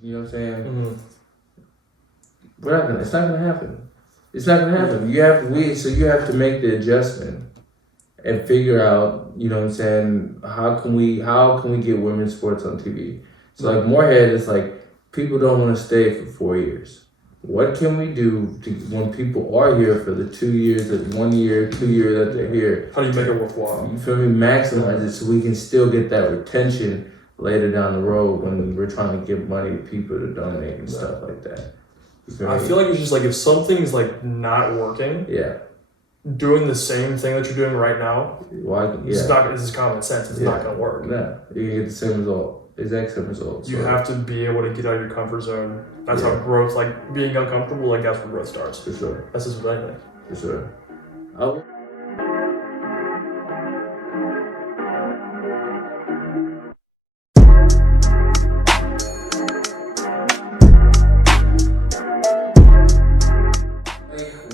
You know what I'm saying? Mm-hmm. It's not gonna happen. It's not gonna happen. You have to make the adjustment and figure out, you know what I'm saying, how can we get women's sports on TV? So like Moorhead is like, people don't want to stay for 4 years. What can we do to, when people are here for the 2 years, that 1 year, 2 years that they're here? How do you make it worthwhile? You feel me? Maximize it so we can still get that retention later down the road when we're trying to give money to people to donate and stuff like that. I feel like it's just like if something's like not working, doing the same thing that you're doing right now, this is common sense. It's not gonna work. No, you get the same result, exact same result. You have to be able to get out of your comfort zone. That's how growth, like being uncomfortable, like that's where growth starts. For sure. That's just what I think. For sure.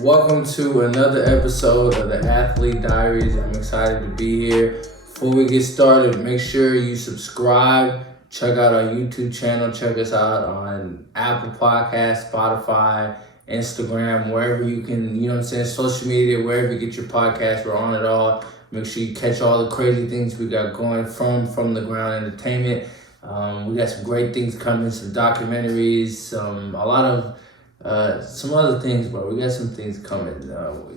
Welcome to another episode of the Athlete Diaries. I'm excited to be here. Before we get started, make sure you subscribe. Check out our YouTube channel. Check us out on Apple Podcasts, Spotify, Instagram, wherever you can, you know what I'm saying, social media, wherever you get your podcast, we're on it all. Make sure you catch all the crazy things we got going from the ground entertainment. We got some great things coming, some documentaries, a lot of some other things, bro. We got some things coming.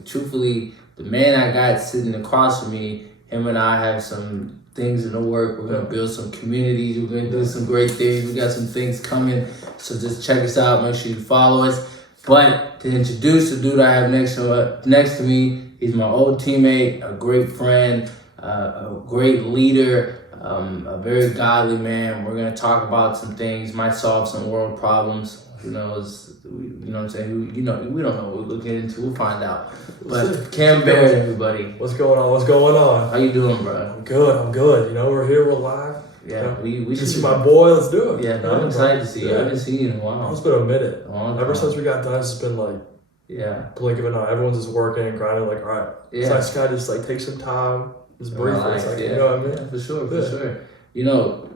Truthfully, the man I got sitting across from me, him and I have some things in the work. We're gonna build some communities. We're gonna do some great things. We got some things coming. So just check us out. Make sure you follow us. But to introduce the dude I have next to me, he's my old teammate, a great friend, a great leader, a very godly man. We're gonna talk about some things. Might solve some world problems. Who knows? You know what I'm saying? We don't know what we'll get into. We'll find out. But Cam Barrett, everybody. What's going on? How you doing, bro? I'm good. You know, we're here, we're live. Yeah, we should see my boy. Let's do it. Yeah, I'm excited to see you. I haven't seen you in a while. It's been a minute. Ever since we got done, it's been like blink of an eye. Everyone's just working and grinding. Like, all right, so I just gotta just like take some time, just breathe for a second. You know what I mean? Yeah, for sure. You know,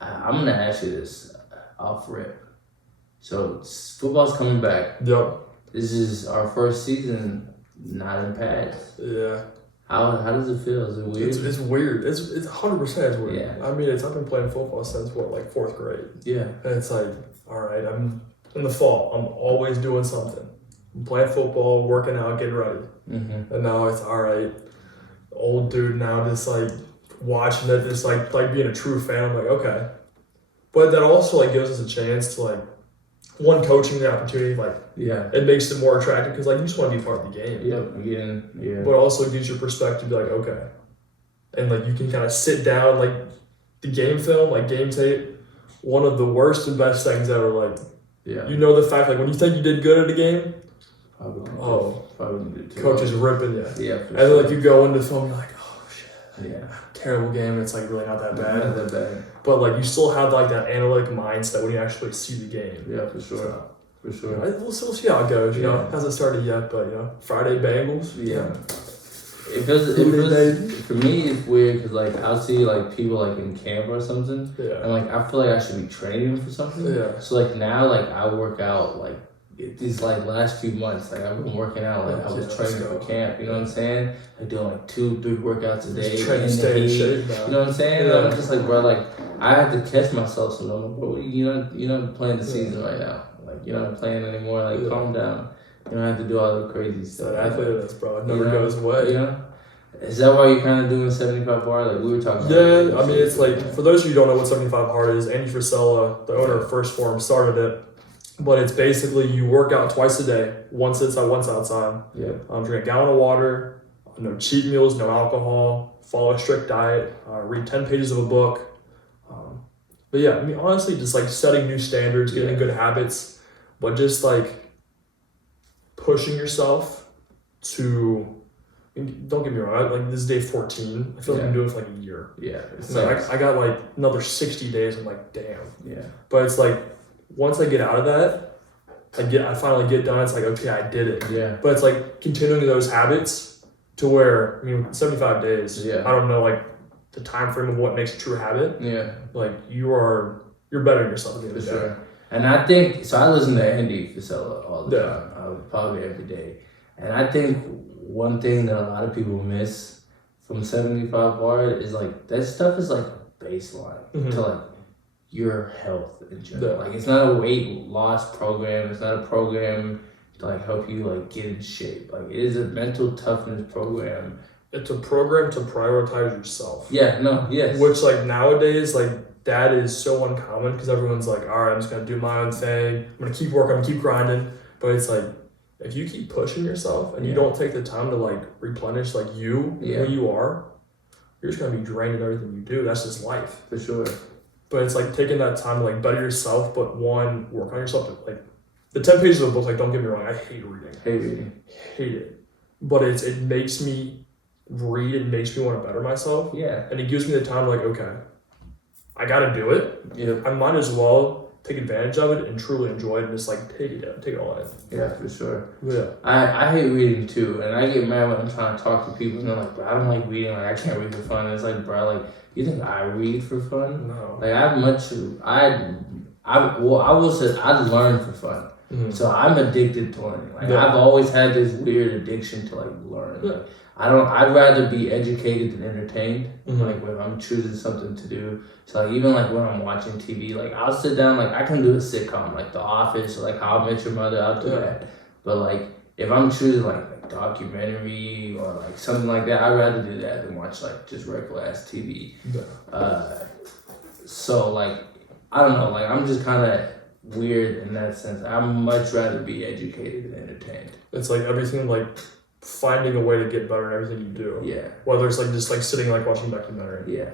I'm gonna ask you this off rip. So football's coming back. Yep. This is our first season not in pads. Yeah. How does it feel? Is it weird? It's weird. It's 100% weird. Yeah. I mean, I've been playing football since like 4th grade. Yeah. And it's like, all right, I'm in the fall. I'm always doing something. I'm playing football, working out, getting ready. Mm-hmm. And now it's all right. Old dude now, just like watching it, just like being a true fan. I'm like, okay. But that also like gives us a chance to like. One, coaching the opportunity, like it makes it more attractive because like you just want to be part of the game. Yeah. But also gives you perspective, like okay, and like you can kind of sit down, like the game film, like game tape. One of the worst and best things ever. Like you know the fact, like when you think you did good at a game, coach is ripping you. Yeah. And then like you go into film, you're like, oh shit, terrible game. It's like really not that bad. Not that bad. But like you still have like that analytic mindset when you actually see the game. Yeah, for sure. We'll see how it goes. You know, hasn't started yet, but you know, Friday Bengals. Yeah. It feels for me. It's weird because like I'll see like people like in camp or something, and like I feel like I should be training for something. Yeah. So like now like I work out like these like last few months, like I've been working out like I was training for camp. You know what I'm saying? Like doing like 2-3 workouts a day. Trying to stay in shape. You know what I'm saying? Yeah. I'm just like, bro, like I have to catch myself. So I'm like, bro, you're not playing the season right now. Like you're not playing anymore. Like calm down. You don't have to do all the crazy stuff. Athletes, bro. It never goes away. You know? Is that why you're kind of doing 75 hard? Like we were talking about. Yeah, I mean, it's like, for those of you who don't know what 75 hard is, Andy Frisella, the owner of First Form, started it. But it's basically you work out twice a day, once inside, once outside. Yeah. Drink a gallon of water, no cheat meals, no alcohol, follow a strict diet, read 10 pages of a book. But yeah, I mean, honestly, just like setting new standards, getting good habits, but just like pushing yourself to. I mean, don't get me wrong. Like this is day 14. I feel like I'm doing it for like a year. Yeah. Like I got like another 60 days. I'm like, damn. Yeah. But it's like once I get out of that, I finally get done. It's like, okay, I did it. Yeah. But it's like continuing those habits to where, I mean, 75 days. Yeah. I don't know like the time frame of what makes a true habit. Yeah. Like you're bettering yourself at the end of the day. Sure. And I think, so I listen to Andy Frisella all the Yeah. time, probably every day. And I think one thing that a lot of people miss from 75 Hard is like, that stuff is like a baseline to like your health in general. Yeah. Like, it's not a weight loss program. It's not a program to like help you like get in shape. Like, it is a mental toughness program. It's a program to prioritize yourself. Yeah, no, yes. Which like nowadays, like that is so uncommon because everyone's like, all right, I'm just gonna do my own thing. I'm gonna keep working, I'm gonna keep grinding. But it's like, if you keep pushing yourself and you don't take the time to like replenish like you, who you are, you're just gonna be drained in everything you do. That's just life. For sure. But it's like taking that time to like better yourself, but one, work on yourself. Like the 10 pages of the book, like don't get me wrong, I hate reading. Hate it. But it makes me read, it makes me want to better myself. Yeah. And it gives me the time to like, okay, I gotta do it. Yeah. I might as well take advantage of it and truly enjoy it and just like take it all in. Yeah, for sure. Yeah. I hate reading too, and I get mad when I'm trying to talk to people and they're like, bro, I don't like reading, like I can't read for fun. And it's like, bro, like, you think I read for fun? No. Like I will say I learn for fun. So I'm addicted to learning. Like I've always had this weird addiction to like learn. Like, I'd rather be educated than entertained. Like when I'm choosing something to do. So like even like when I'm watching TV, like I'll sit down, like I can do a sitcom, like The Office or like How I Met Your Mother, I'll do that. But like if I'm choosing like a documentary or like something like that, I'd rather do that than watch like just regular ass TV. So like I don't know, like I'm just kinda weird in that sense. I'd much rather be educated than entertained. It's like everything, like finding a way to get better in everything you do. Yeah. Whether it's like just like sitting like watching a documentary. Yeah.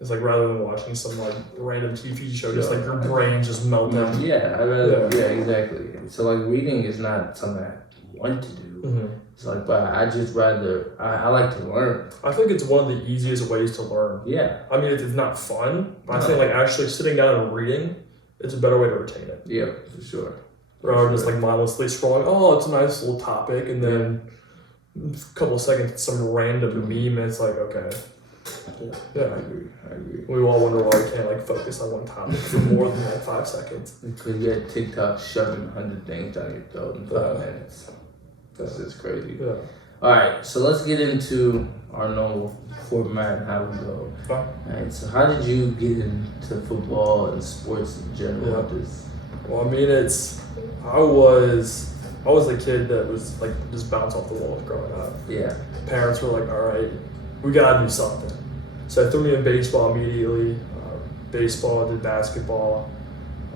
It's like rather than watching some like random TV show, just like your brain just melting. Yeah, I'd rather, yeah, exactly. So like reading is not something I want to do. It's like, but I just rather, I like to learn. I think it's one of the easiest ways to learn. Yeah. I mean, it's not fun, but I think like actually sitting down and reading, it's a better way to retain it. Yeah, for sure. Rather than just like mindlessly scrolling, oh, it's a nice little topic, and then a couple of seconds, it's some random meme, and it's like, okay. Yeah, I agree. We all wonder why we can't like focus on one topic for more than like 5 seconds. Because you had TikTok shoving 100 things down your throat in 5 minutes. That's just crazy. Yeah. All right, so let's get into our normal format and how we go. All right, so how did you get into football and sports in general? Yeah. Well, I mean, I was the kid that was like just bounce off the walls growing up. Yeah. Parents were like, all right, we gotta do something. So I threw me in baseball immediately. Baseball, did basketball.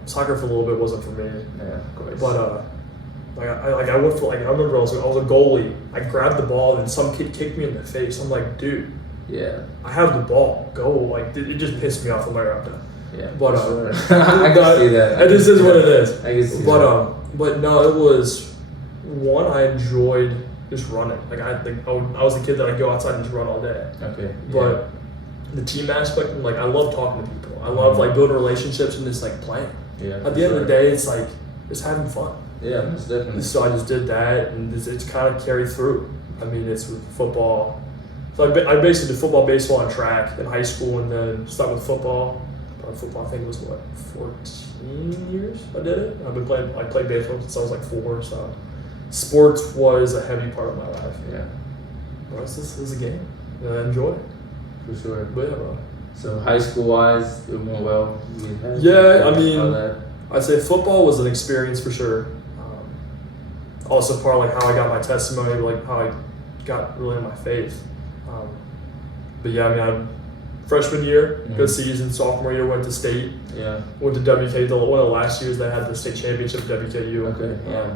Soccer for a little bit wasn't for me. Yeah, of course. But I went for like, I remember I was a goalie. I grabbed the ball and some kid kicked me in the face. I'm like, dude, yeah, I have the ball. Go. Like it just pissed me off from where I'm done. Yeah, but sure. I can see that. This is what it is. I can see that. But no, it was one. I enjoyed just running. Like I was the kid that I'd go outside and just run all day. Okay. But the team aspect, like I love talking to people. I love like building relationships and just like playing. Yeah. At the end of the day, it's like just having fun. Yeah, that's definitely. So I just did that, and it's kind of carried through. I mean, it's with football. So I basically did football, baseball, and track in high school, and then started with football. Football, I think it was 14 years I did it. I've been playing. I played baseball since I was like 4. So sports was a heavy part of my life. Yeah. But this is a game, and I enjoy it. For sure. But yeah, bro. So high school wise, it went well. Yeah, I mean, I'd say football was an experience for sure. Also part of like how I got my testimony, like how I got really in my faith. But yeah, I mean, freshman year, good season. Sophomore year, went to state. Yeah. Went to WK. One of the last years they had the state championship at WKU. Okay. Yeah.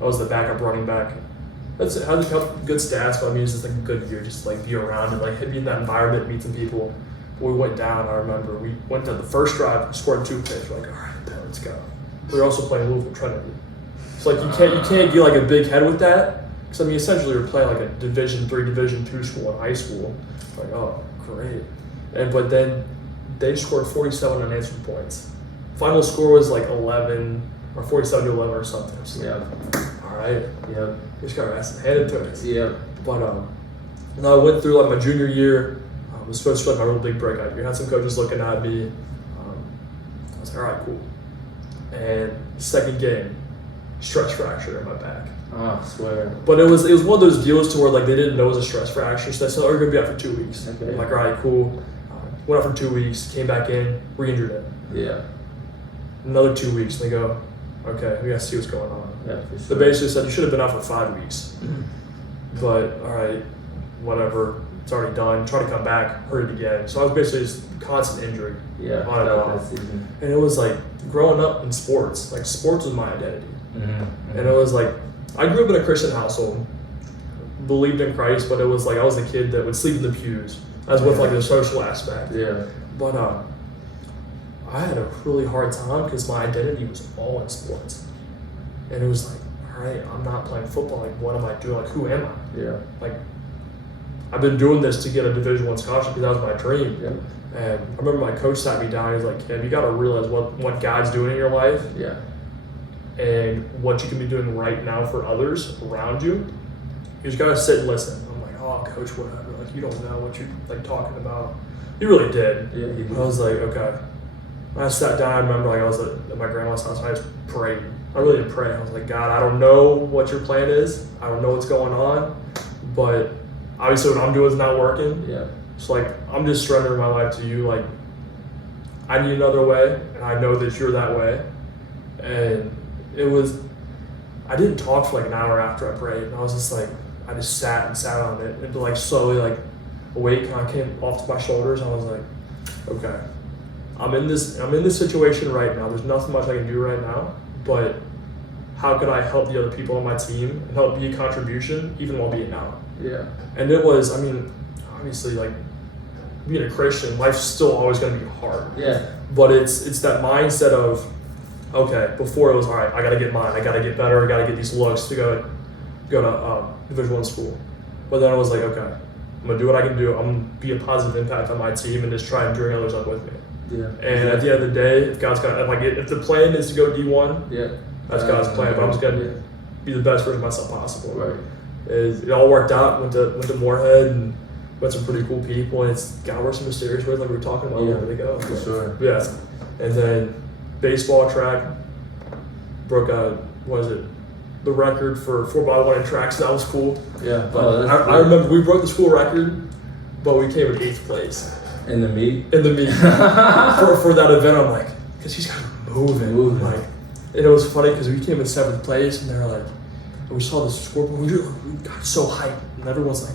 I was the backup running back. That's it. Had a couple good stats, but I mean, it's just like a good year, just like be around and like be in that environment, meet some people. When we went down, I remember we went to the first drive, scored 2 plays. We're like, all right, let's go. We were also playing Louisville Trinity. So like you can't get like a big head with that. Because I mean, essentially you're playing like a Division III, Division II school in high school. Like, oh, great. But then they scored 47 unanswered points. Final score was like 11 or 47 to 11 or something. So yeah. All right. Yep. We just got our ass handed to us. Yep. But I went through like my junior year. It was supposed to be like my real big breakout year. I had some coaches looking at me. I was like, all right, cool. and second game, stress fracture in my back. Oh, I swear. But it was one of those deals to where like they didn't know it was a stress fracture, so they said, "Oh, you're gonna be out for 2 weeks." Okay. I'm like, all right, cool. Went out for 2 weeks, came back in, re-injured it. Yeah. Another 2 weeks, and they go, "Okay, we gotta see what's going on." Yeah, for They sure. basically said you should have been out for 5 weeks, but all right, whatever. It's already done. Try to come back, hurt it again. So I was basically just constant injury. Yeah. On and throughout off. that season. And it was like growing up in sports, like sports was my identity. Mm-hmm. And it was like, I grew up in a Christian household, believed in Christ, but it was like I was the kid that would sleep in the pews. I was with like the social aspect. Yeah. But I had a really hard time because my identity was all in sports. And it was like, all right, I'm not playing football. Like, what am I doing? Like, who am I? Yeah. Like, I've been doing this to get a Division I scholarship because that was my dream. Yeah. And I remember my coach sat me down. He's like, "Kid, you got to realize what God's doing in your life Yeah. and what you can be doing right now for others around you. You just got to sit and listen." I'm like, "Oh, coach, whatever. Like, you don't know what you're like talking about." He really did. Yeah. He did. I was like, okay. When I sat down, I remember like I was at my grandma's house. I just prayed. I really did pray. I was like, "God, I don't know what your plan is. I don't know what's going on, but obviously what I'm doing is not working. Yeah. So like, I'm just surrendering my life to you. Like, I need another way, and I know that you're that way." And it was, I didn't talk for like an hour after I prayed, and I was just like, I just sat on it, and like slowly like a weight kind of came off to my shoulders. And I was like, okay, I'm in this situation right now. There's nothing much I can do right now, but how can I help the other people on my team and help be a contribution even while being out? Yeah. And it was, I mean, obviously like being a Christian, life's still always going to be hard. Yeah. But it's that mindset of, okay, before it was, all right, I got to get mine. I got to get better. I got to get these looks to go to Division I school. But then I was like, okay, I'm going to do what I can do. I'm going to be a positive impact on my team and just try and bring others up with me. Yeah. And at the end of the day, if God's got, if the plan is to go D1, Yeah. that's God's plan. But I'm just going to be the best version of myself possible. Right. It all worked out. Went to Moorhead and met some pretty cool people. And it's God works in mysterious ways, like we were talking about a little bit ago. For sure. Yeah. And then baseball track broke out. What is it? The record for 4x1 in tracks. That was cool. Yeah. But I remember we broke the school record, but we came in 8th place In the meet. in the meet for that event. I'm like, because these guys are moving. Like, and it was funny because we came in 7th place, and they're like, and we saw the scoreboard. We got so hyped, and everyone's like,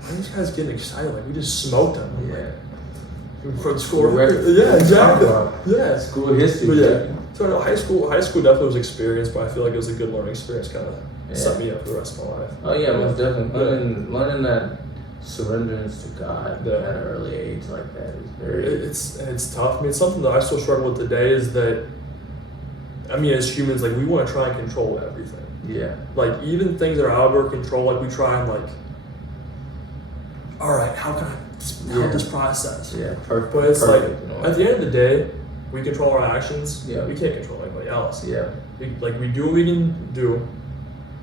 why are these guys getting excited? Like, we just smoked them. I'm like, for the school record. Yeah, exactly. Yeah. School history. But yeah. So no, high school definitely was experience, but I feel like it was a good learning experience. Kind of set me up for the rest of my life. Oh yeah, most definitely. Learning that surrenderance to God at an early age like that is very. It's tough. I mean, something that I still struggle with today is that, I mean, as humans, like we want to try and control everything. Yeah. Like even things that are out of our control, like we try and like, all right, how can I help this process? Yeah, perfect. But it's perfect, like at the end of the day, we control our actions. Yeah. We can't control anybody else. Yeah. We do what we can do,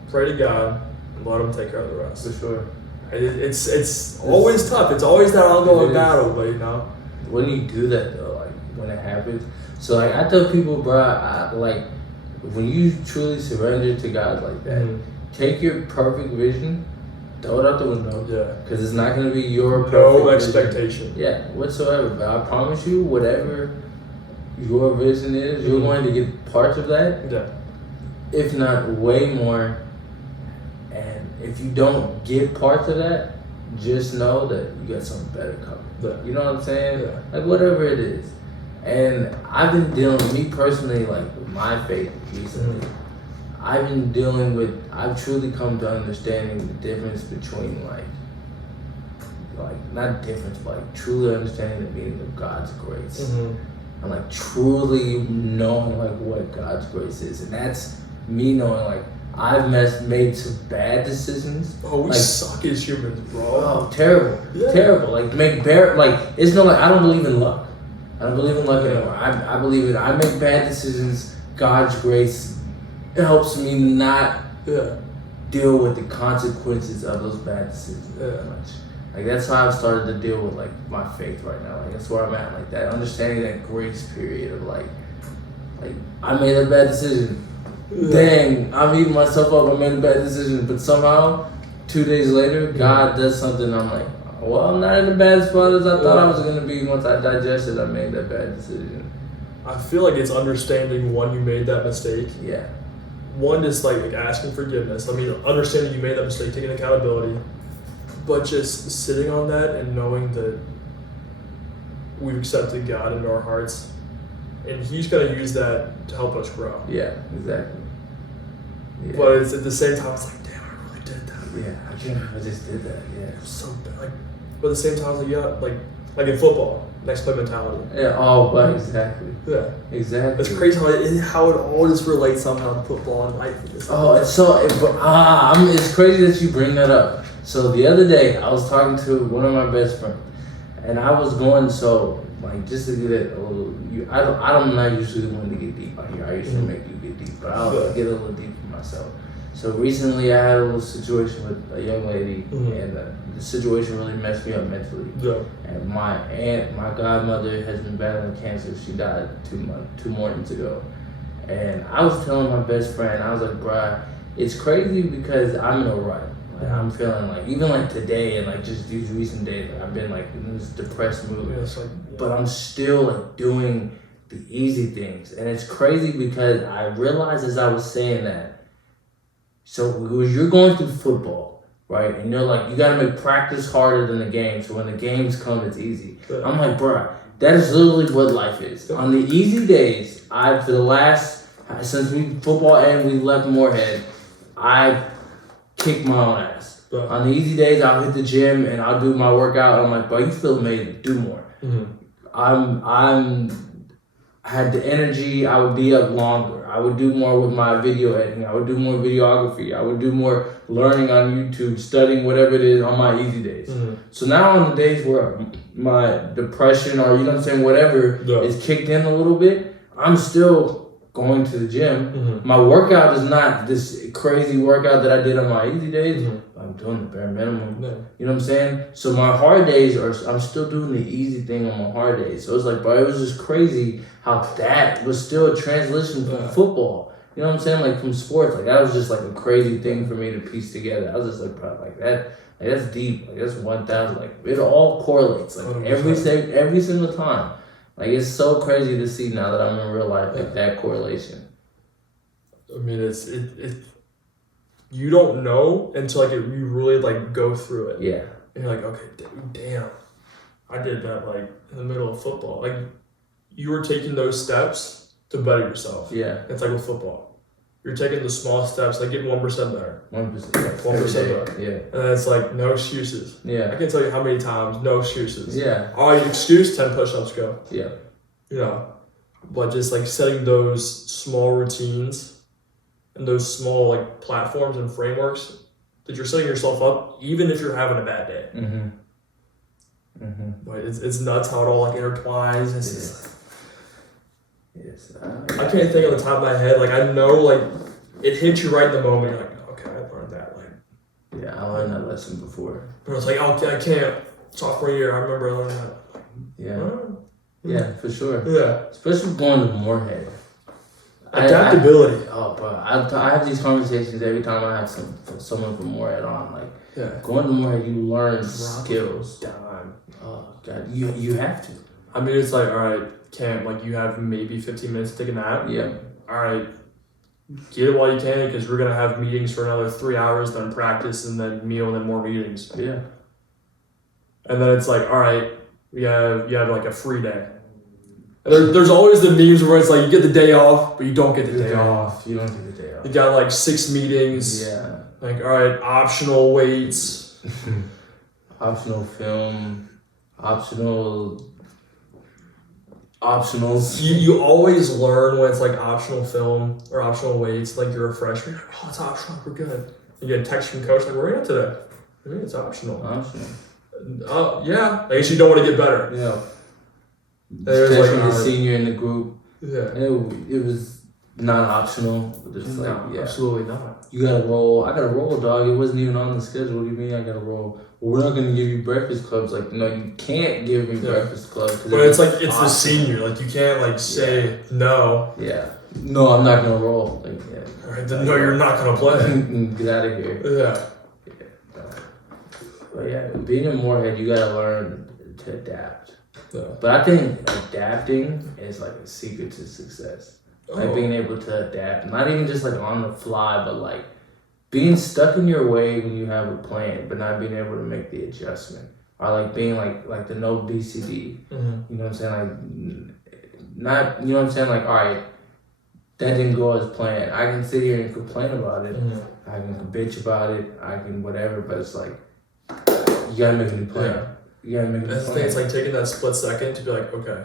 pray to God, and let Him take care of the rest. For sure. It's always tough. It's always that ongoing battle, but you know. When you do that though, like when it happens, so like I tell people, bro, like when you truly surrender to God like that, take your perfect vision, throw it out the window. Yeah. Because it's not gonna be your perfect No vision. expectation. Yeah, whatsoever. But I promise you, whatever your vision is, you're going to get parts of that. Yeah. If not way more. And if you don't get parts of that, just know that you got something better coming. Yeah. You know what I'm saying? Yeah. Like whatever it is. And I've been dealing, me personally, like with my faith recently, I've truly come to understanding the difference between like not difference, but like truly understanding the meaning of God's grace. And like truly knowing like what God's grace is. And that's me knowing like I've made some bad decisions. Oh, we like, suck as humans, bro. Oh, terrible. Yeah. Terrible. Like it's no like I don't believe in luck. I don't believe in luck anymore. I believe in I make bad decisions. God's grace helps me not deal with the consequences of those bad decisions as much. Like that's how I've started to deal with like my faith right now. Like that's where I'm at. Like that understanding that grace period of like like, I made a bad decision. Dang, I'm eating myself up. I made a bad decision. But somehow, 2 days later, God does something. I'm like, well, I'm not in a bad spot as I thought I was going to be. Once I digested, I made that bad decision. I feel like it's understanding when you made that mistake. Yeah. One is like asking forgiveness. I mean, understanding you made that mistake, taking accountability. But just sitting on that and knowing that we've accepted God into our hearts. And He's going to use that to help us grow. Yeah, exactly. Yeah. But it's at the same time, it's like, damn, I really did that. Yeah, I can't believe I just did that. Yeah. It was so bad. Like, but at the same time, it's like, yeah, like in football, next play mentality. Yeah, oh, but exactly. Yeah. Exactly. It's crazy how it all just relates somehow to football and life. It's crazy that you bring that up. So the other day, I was talking to one of my best friends, and I was going, just to get it a little, I'm not usually the one to get deep out here. I usually make you get deep, but I'll get a little deep for myself. So recently I had a little situation with a young lady, and the situation really messed me up mentally. Yeah. And my godmother has been battling cancer. She died 2 mornings ago. And I was telling my best friend, I was like, bruh, it's crazy because I'm in a rut. Like, I'm feeling like, even like today and like just these recent days, like I've been like in this depressed mood. But I'm still like doing the easy things. And it's crazy because I realized as I was saying that, so you're going through football, right? And you're like, you gotta make practice harder than the game. So when the games come, it's easy. Yeah. I'm like, bruh, that is literally what life is. On the easy days, since football and we left Moorhead, I kick my own ass. Yeah. On the easy days, I'll hit the gym and I'll do my workout. I'm like, bro, you still made it. Do more. I had the energy. I would be up longer. I would do more with my video editing. I would do more videography. I would do more learning on YouTube, studying whatever it is on my easy days. So now on the days where my depression or, you know what I'm saying, whatever is kicked in a little bit, I'm still going to the gym. My workout is not this crazy workout that I did on my easy days. I'm doing the bare minimum. You know what I'm saying? So my hard days I'm still doing the easy thing on my hard days. So it's like, bro, it was just crazy how that was still a transition from football. You know what I'm saying? Like from sports. Like that was just like a crazy thing for me to piece together. I was just like, bro, like that, like that's deep. Like that's 1,000. Like it all correlates. Like every single time. Like it's so crazy to see now that I'm in real life, like that correlation. I mean, it's you don't know until like you really like go through it. Yeah. And you're like, okay, damn, I did that like in the middle of football. Like you were taking those steps to better yourself. Yeah. It's like with football. You're taking the small steps, like getting 1% better. 1%. 1% better. Yeah. And then it's like, no excuses. Yeah. I can't tell you how many times, no excuses. Yeah. All you excuse, 10 push-ups, go. Yeah. You know, but just like setting those small routines and those small like platforms and frameworks that you're setting yourself up, even if you're having a bad day. But it's nuts how it all like intertwines. It's just like, I can't think on the top of my head. Like I know, like it hits you right in the moment. You're like, okay, I learned that. Like, yeah, I learned that lesson before. But it's like, okay, I can't. Sophomore year, I remember I learned that. Yeah, for sure. Yeah, especially going to Moorhead. Adaptability. I have these conversations every time I have someone from Moorhead on. Like, going to Moorhead, you learn skills. Dime. Oh God, you have to. I mean, it's like, all right, camp, like you have maybe 15 minutes to take a nap. Yeah. All right, get it while you can because we're gonna have meetings for another 3 hours, then practice, and then meal, and then more meetings. Yeah. And then it's like, all right, you have like a free day. And there's always the memes where it's like you get the day off, but you don't get the day off. You don't get the day off. You got like 6 meetings. Yeah. Like, all right, optional weights. Optional film. Optionals. You always learn when it's like optional film or optional weights. Like you're a freshman. You're like, oh, it's optional. We're good. You get a text from coach like, where are you at today? I mean, it's optional. Yeah. I guess you don't want to get better. Yeah. Especially like, the senior in the group. Yeah. It was not optional. It's No, absolutely not. You gotta roll. I gotta roll, dog. It wasn't even on the schedule. What do you mean I gotta roll? Well, we're not gonna give you breakfast clubs. Like, no, you can't give me breakfast clubs. But it's like it's the senior. Like you can't like say no. Yeah. No, I'm not gonna roll. Like, All right, then no, you're not gonna play. Get out of here. Yeah. But yeah, being in Moorhead, you gotta learn to adapt. Yeah. But I think adapting is like a secret to success. Like being able to adapt, not even just like on the fly, but like being stuck in your way when you have a plan, but not being able to make the adjustment, or like being like the no BCD. You know what I'm saying? Like not, you know what I'm saying? Like, all right, that didn't go as planned. I can sit here and complain about it. I can bitch about it. I can whatever, but it's like you gotta make a new plan. You gotta make a new plan. That's the thing. It's like taking that split second to be like, okay,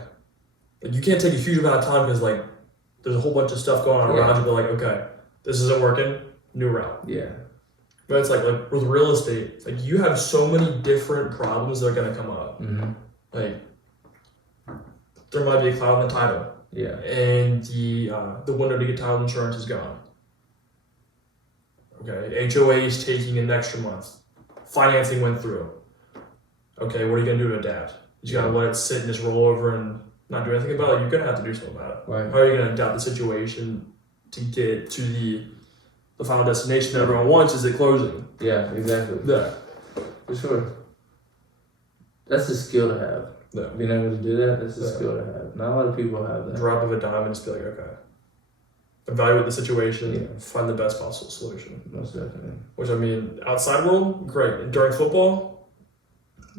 like you can't take a huge amount of time because like there's a whole bunch of stuff going on around you. But like, okay, this isn't working. New route. Yeah. But it's like with real estate, it's like you have so many different problems that are gonna come up. Like there might be a cloud in the title. Yeah. And the window to get title insurance is gone. Okay. HOA is taking an extra month. Financing went through. Okay, what are you gonna do to adapt? You gotta let it sit and just roll over and not do anything about it. You're gonna have to do something about it. Right. How are you gonna adapt the situation to get to the final destination that everyone wants? Is it closing? Yeah, exactly. Yeah. For sure. That's a skill to have. Yeah. Being able to do that, that's a skill to have. Not a lot of people have that. Drop of a dime and just be like, okay. Evaluate the situation, find the best possible solution. Most definitely. Which I mean, outside world, great. And during football,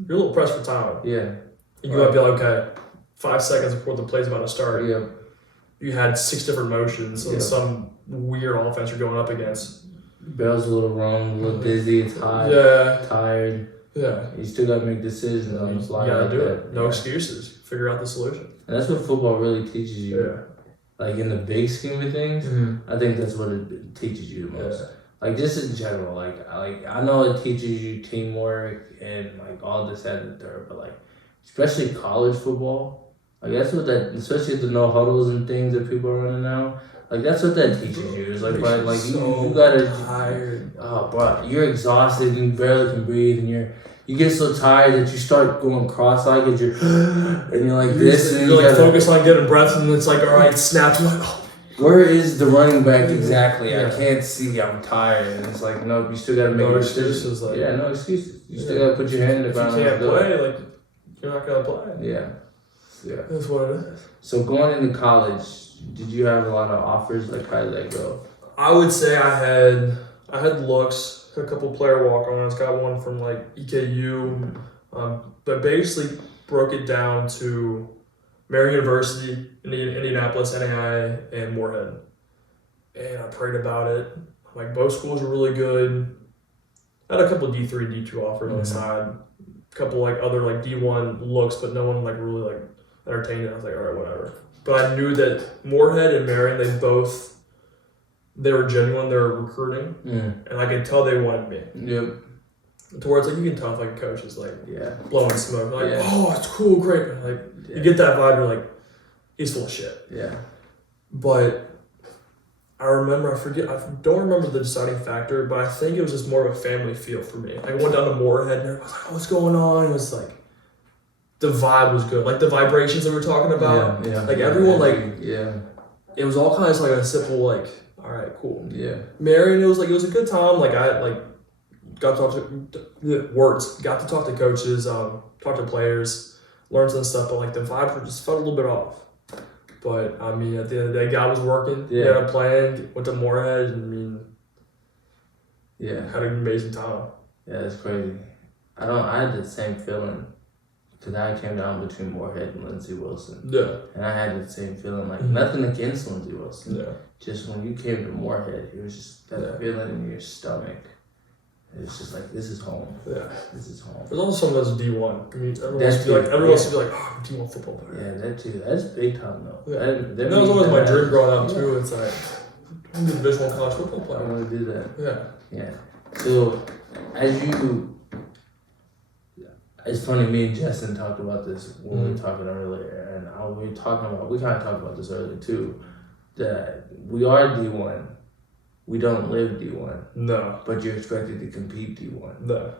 you're a little pressed for time. Yeah. You might be like, okay, 5 seconds before the play's about to start. Yeah. You had 6 different motions on some weird offense you're going up against. Bell's a little wrong, a little dizzy, it's hot, tired. Yeah. You still gotta make decisions on the fly. You gotta do it. No excuses. Figure out the solution. And that's what football really teaches you. Yeah. Like in the big scheme of things, I think that's what it teaches you the most. Like just in general, like I know it teaches you teamwork and like all this and the third, but like especially college football, like that's what that, especially the no huddles and things that people are running now. Like that's what that teaches you. It's like, you gotta tired. Oh, bro, you're exhausted and you barely can breathe, and you get so tired that you start going cross-eyed and you're like this, and you're like focus on getting breath, and it's like, all right, snap. You're like, oh. Where is the running back exactly? I can't see. I'm tired, and it's like, no, you still gotta make excuses. Like, no excuses. You still gotta put your hand in the ground. If you can't play, like you're not gonna play. Yeah. That's what it is. So going into college, did you have a lot of offers? Like, how did that go? I would say I had looks, a couple player walk-ons, got one from like EKU, but basically broke it down to Marion University, Indianapolis, NAI, and Moorhead. And I prayed about it. Like both schools were really good. I had a couple of D3, D2 offers on the side. A couple like other like D1 looks, but no one like really like entertained it. I was like, all right, whatever. But I knew that Moorhead and Marion, they were genuine, they were recruiting. And I could tell they wanted me. Yep. To where it's like, you can tell if like a coach is like blowing smoke. Like, oh, it's cool, great. Like, you get that vibe, you're like, he's full of shit. Yeah. But I don't remember the deciding factor, but I think it was just more of a family feel for me. Like, I went down to Moorhead and I was like, oh, what's going on? It was like, the vibe was good. Like the vibrations that we were talking about. Yeah. Like everyone it was all kind of like a simple like, all right, cool. Yeah. Marion, it was a good time. Like I got to talk got to talk to coaches, talk to players, learn some stuff, but like the vibe just felt a little bit off. But I mean, at the end of the day, God was working. He had a plan, went to Moorhead, and had an amazing time. Yeah, it's crazy. I had the same feeling. Because I came down between Moorhead and Lindsey Wilson. Yeah. And I had the same feeling, like nothing against Lindsey Wilson. Yeah. Just when you came to Moorhead, it was just that feeling in your stomach. It was just like, this is home. Yeah. This is home. There's also some of those D1. I mean, everyone wants to be like, oh, I'm a D1 football player. Yeah, that too. That's big time though. Yeah. That was always my dream growing up too. It's like, I'm a Division I college football player. I want to do that. Yeah. Yeah. So, it's funny, me and Justin talked about this when we were talking earlier, and we kind of talked about this earlier too. we are D1. We don't live D1. No. But you're expected to compete D1. No.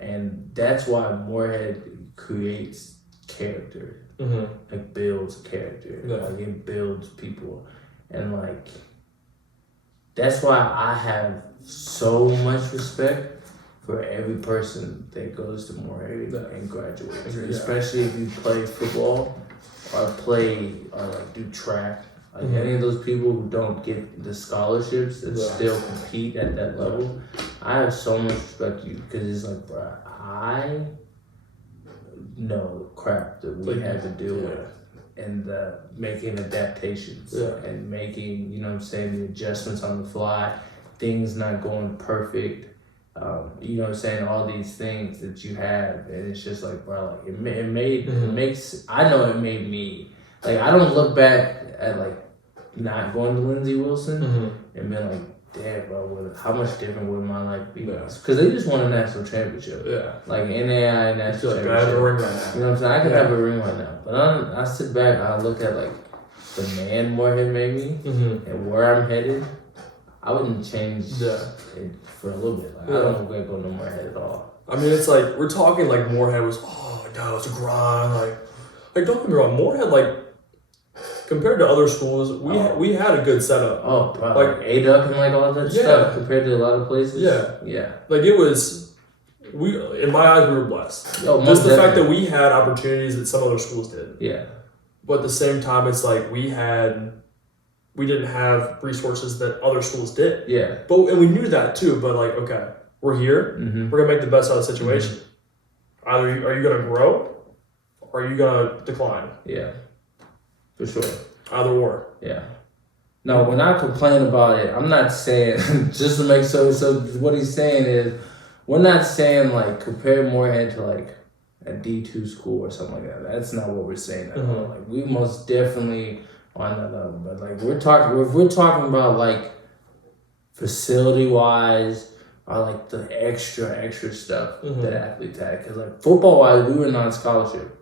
And that's why Moorhead creates character. Mm-hmm. Like builds character. Yeah. Like it builds people. And like that's why I have so much respect for every person that goes to Moorhead and graduates. Especially if you play football or like do track. Like any of those people who don't get the scholarships that still compete at that level, I have so much respect for you because it's like, bro, I know the crap that we had to deal with and making adaptations and making, you know what I'm saying, the adjustments on the fly, things not going perfect, you know what I'm saying, all these things that you have, and it's just like, bro, like it makes, I know it made me, like I don't look back at like not going to Lindsey Wilson and being like, damn, bro, how much different would my life be? Because they just won a national championship. Yeah. Like NAI national championship. I have a ring right now. You know what I'm saying? I could have a ring right now. But I sit back and I look at like the man Moorhead made me and where I'm headed. I wouldn't change it for a little bit. Like, I don't regret going to Moorhead at all. I mean, it's like, we're talking like Moorhead was, oh, no, it's a grind. Like don't get me wrong, Moorhead, like, compared to other schools, we had a good setup. Oh, probably. Like A-Duck and like all that stuff compared to a lot of places. Yeah. Like it was, in my eyes, we were blessed. Just the fact that we had opportunities that some other schools did. Yeah. But at the same time, it's like we didn't have resources that other schools did. Yeah. And we knew that too. But like, okay, we're here. We're gonna make the best out of the situation. Either are you gonna grow, or are you gonna decline? Yeah. For sure. Either or. Yeah. No, when I complain about it, I'm not saying, just to make so what he's saying is, we're not saying like compare Moorhead to like a D2 school or something like that. That's not what we're saying at all. Like we most definitely on that level. But like if we're talking about like facility wise or like the extra stuff that athletes had. Because like football wise, we were non-scholarship.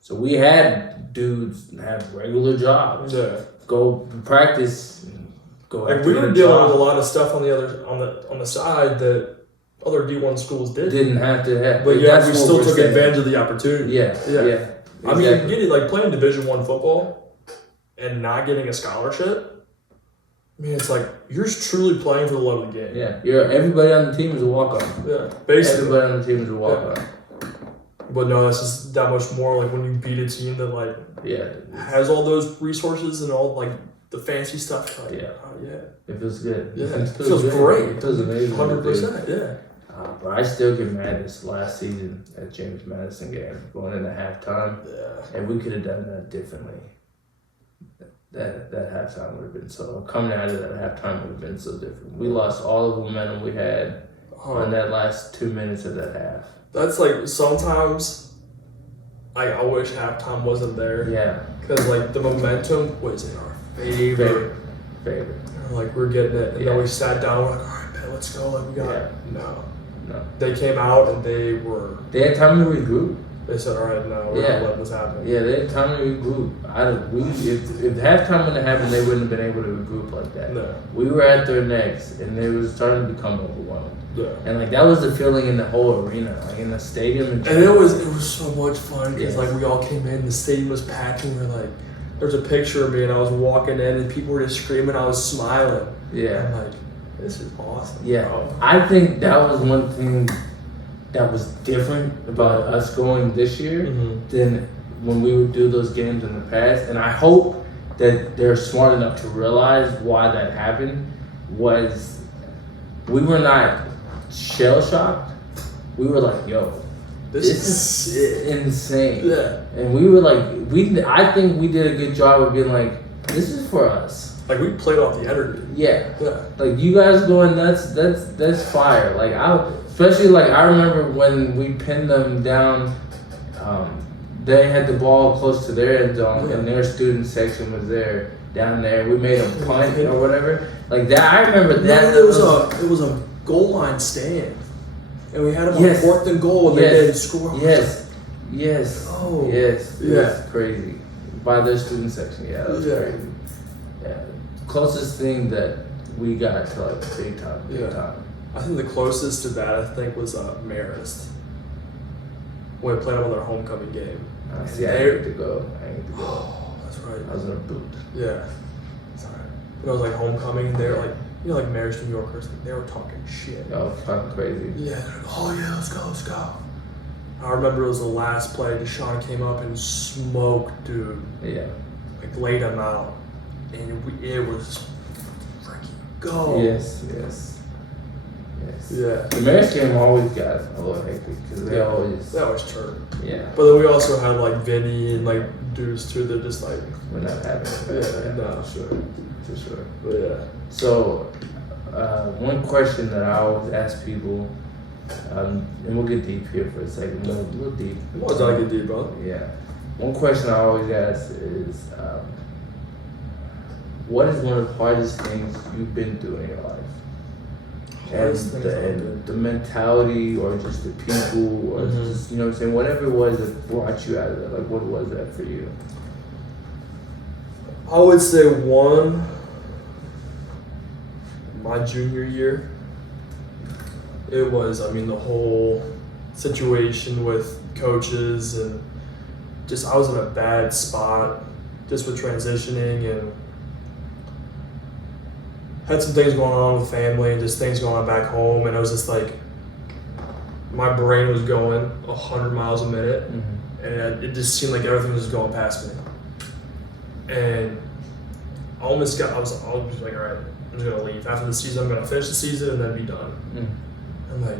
So we had dudes have regular jobs. Yeah. Go practice. Go. Like we were dealing with a lot of stuff on the side that other D1 schools didn't have to have. But yeah, we still took advantage of the opportunity. Yeah. Exactly. I mean, get it, like playing Division I football and not getting a scholarship. I mean, it's like you're truly playing for the love of the game. Yeah. Everybody on the team is a walk-on. Yeah. Basically, everybody on the team is a walk-on. But no, that's just that much more like when you beat a team that like has all those resources and all like the fancy stuff. Like, it feels good. Yeah, it feels great. It feels amazing. 100%. Yeah. But I still get mad this last season at James Madison game going into halftime. Yeah. And we could have done that differently. That halftime would have been coming out of that halftime would have been so different. We lost all the momentum we had on that last 2 minutes of that half. That's like sometimes I wish halftime wasn't there. Yeah. Because like the momentum was in our favor. Like we're getting it. And then we sat down, we're like, all right, man, let's go. Like we got it. No. They came out and they had time to regroup. They said, all right, no, we're not letting this happen. Yeah, they had time to regroup. If halftime wouldn't have happened, they wouldn't have been able to regroup like that. No. We were at their necks and they were starting to become overwhelmed. Yeah. And like that was the feeling in the whole arena, like in the stadium. And it was so much fun because like we all came in, the stadium was packed, and we're like, there's a picture of me and I was walking in and people were just screaming, I was smiling. Yeah. I'm like, this is awesome. Yeah. Bro. I think that was one thing that was different about us going this year than when we would do those games in the past. And I hope that they're smart enough to realize why that happened was we were not shell-shocked. We were like, yo, this is insane. Yeah. And we were like, I think we did a good job of being like, this is for us. Like we played off the energy. Yeah. Like you guys going nuts, that's fire. Like especially like I remember when we pinned them down, they had the ball close to their end zone and their student section was there down there. We made a punt or whatever. Like that, I remember that. It was a goal line stand. And we had them on 4th and goal and they didn't score. Yes. Oh. Yes. It was crazy. By their student section. Yeah, that was crazy. Yeah. closest thing that we got to like big time. I think the closest to that, I think, was Marist. When we played them on their homecoming game. I need to go. Oh, that's right. I was in a boot. Yeah. Sorry. When I was like homecoming, they were like, you know, like Marist New Yorkers, like, they were talking shit. Oh, fucking crazy. Yeah, they're like, oh yeah, let's go. I remember it was the last play. Deshaun came up and smoked, dude. Yeah. Like laid him out, and it was freaking go. Yes. Yeah. The Marist game always got a little hectic because they always turn. Yeah. But then we also had like Vinny and like Deuce too. They're just like we're not having it. No, for sure. But yeah. So, one question that I always ask people, and we'll get deep here for a second. We'll deep. I'm always trying to get deep, bro. Yeah. One question I always ask is, what is one of the hardest things you've been through in your life? And the mentality, or just the people, or just, you know what I'm saying, whatever it was that brought you out of it, like what was that for you? I would say one, my junior year, it was, I mean, the whole situation with coaches and just, I was in a bad spot just with transitioning and had some things going on with family and just things going on back home, and it was just like my brain was going 100 miles a minute, and it just seemed like everything was going past me. And I was like, all right, I'm just gonna leave after the season. I'm gonna finish the season and then be done. I'm like,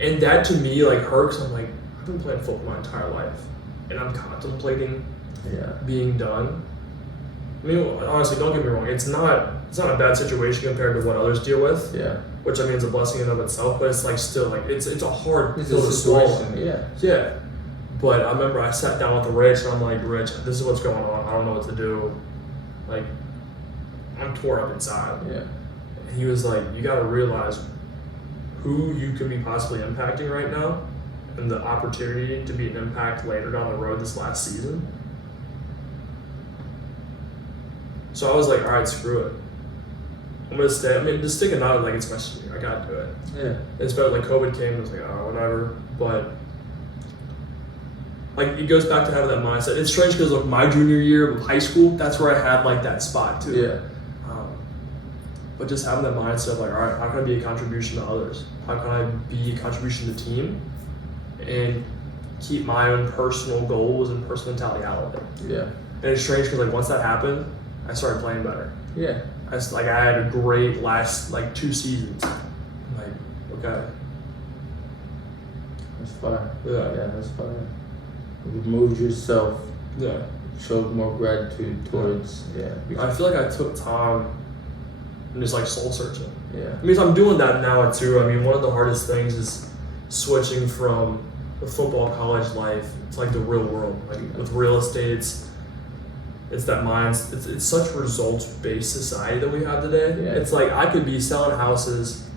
and that to me like hurt, 'cause I'm like, I've been playing football my entire life, and I'm contemplating being done. I mean, honestly, don't get me wrong. It's not a bad situation compared to what others deal with. Yeah. Which I mean is a blessing in and of itself, but it's like still like it's a hard pill to swallow. Yeah. Yeah. But I remember I sat down with Rich and I'm like, Rich, this is what's going on. I don't know what to do. Like, I'm tore up inside. Yeah. And he was like, you gotta realize who you could be possibly impacting right now and the opportunity to be an impact later down the road this last season. So I was like, all right, screw it. I'm gonna stay. I mean, just sticking out like it's my senior. I gotta do it. Yeah. It's better. Like COVID came, I was like, oh, whatever. But like it goes back to having that mindset. It's strange because like my junior year of high school, that's where I had like that spot too. Yeah. But just having that mindset of like, all right, how can I be a contribution to others? How can I be a contribution to the team, and keep my own personal goals and personal mentality out of it. Yeah. And it's strange because like once that happened, I started playing better. Yeah. I had a great last like 2 seasons. I'm like, okay. That's fine. Yeah. That's fine. You moved yourself. Yeah. Showed more gratitude towards. Yeah. I feel like I took time and just like soul searching. Yeah. I mean, I'm doing that now too. I mean, one of the hardest things is switching from the football college life to like the real world. Like with real estate, it's that it's such results-based society that we have today. Yeah. It's like I could be selling houses,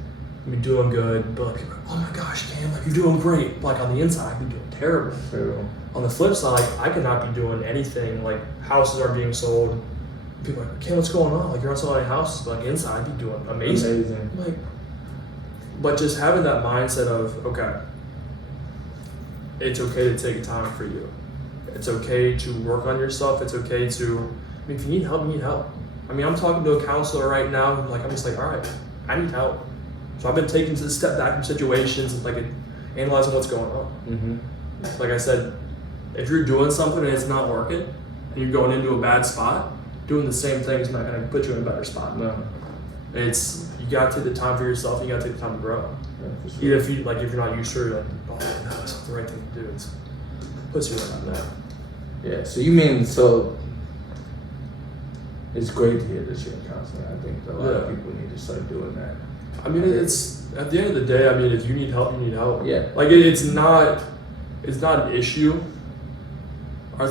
be doing good, but like people are like, oh my gosh, Cam, like you're doing great. But like on the inside, I could be doing terrible. Terrible. On the flip side, like, I could not be doing anything. Like houses are being sold. People are like, Cam, what's going on? Like you're not selling any houses, but on the inside, I'd be doing amazing. I'm like, but just having that mindset of, okay, it's okay to take time for you. It's okay to work on yourself. It's okay to, I mean, if you need help, you need help. I mean, I'm talking to a counselor right now. Like, I'm just like, all right, I need help. So I've been taking a step back from situations and like analyzing what's going on. Like I said, if you're doing something and it's not working and you're going into a bad spot, doing the same thing is not going to put you in a better spot. No. It's, you got to take the time for yourself and you got to take the time to grow. Yeah, for sure. Even if you're not used to it, you're like, oh, no, that's not the right thing to do. It puts you in that. Yeah, so you mean, so it's great to hear this you're in counseling. I think a lot of people need to start doing that. I mean, it's, at the end of the day, I mean, if you need help, you need help. Yeah. Like, it's not an issue, or